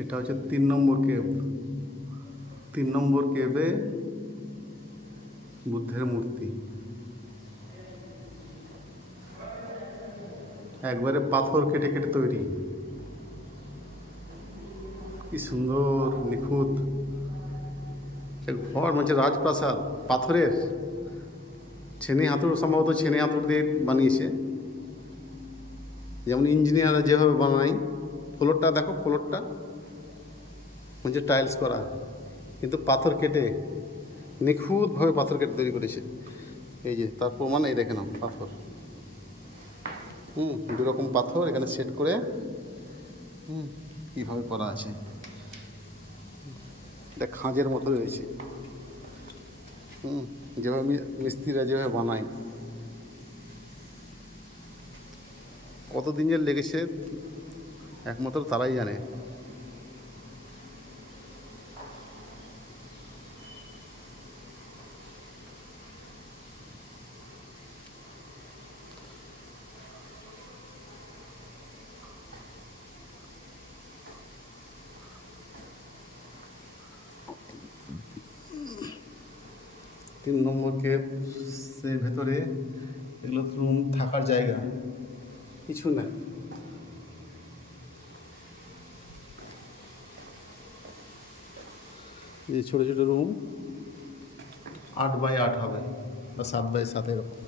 এটা হচ্ছে 3 নম্বর কেভ। 3 নম্বর কেভে বুদ্ধের মূর্তি, একবারে পাথর কেটে কেটে তৈরি। কি সুন্দর নিখুঁত সে ঘর, মানে রাজপ্রাসাদ পাথরের। ছেনি হাতুড়, সম্ভবত ছেনি হাতুড় দিয়ে বানিয়েছে, যেমন ইঞ্জিনিয়াররা যেভাবে বানায়। ফ্লোরটা দেখো, ফ্লোরটা মানে টাইলস করা, কিন্তু পাথর কেটে নিখুঁতভাবে পাথর কেটে তৈরি করেছে। এই যে তার প্রমাণ, এই দেখে নাও পাথর। দুরকম পাথর এখানে সেট করে কীভাবে করা আছে। এটা খাঁজের মতো রয়েছে, যেভাবে মিস্ত্রিরা যেভাবে বানায়। কতদিন যে লেগেছে একমাত্র তারাই জানে। তিন নম্বর কেভ, সে ভেতরে এগুলো রুম, থাকার জায়গা কিছু না। এই ছোটো ছোটো রুম 8 বাই 8 হবে বা 7 বাই 7 এরকম।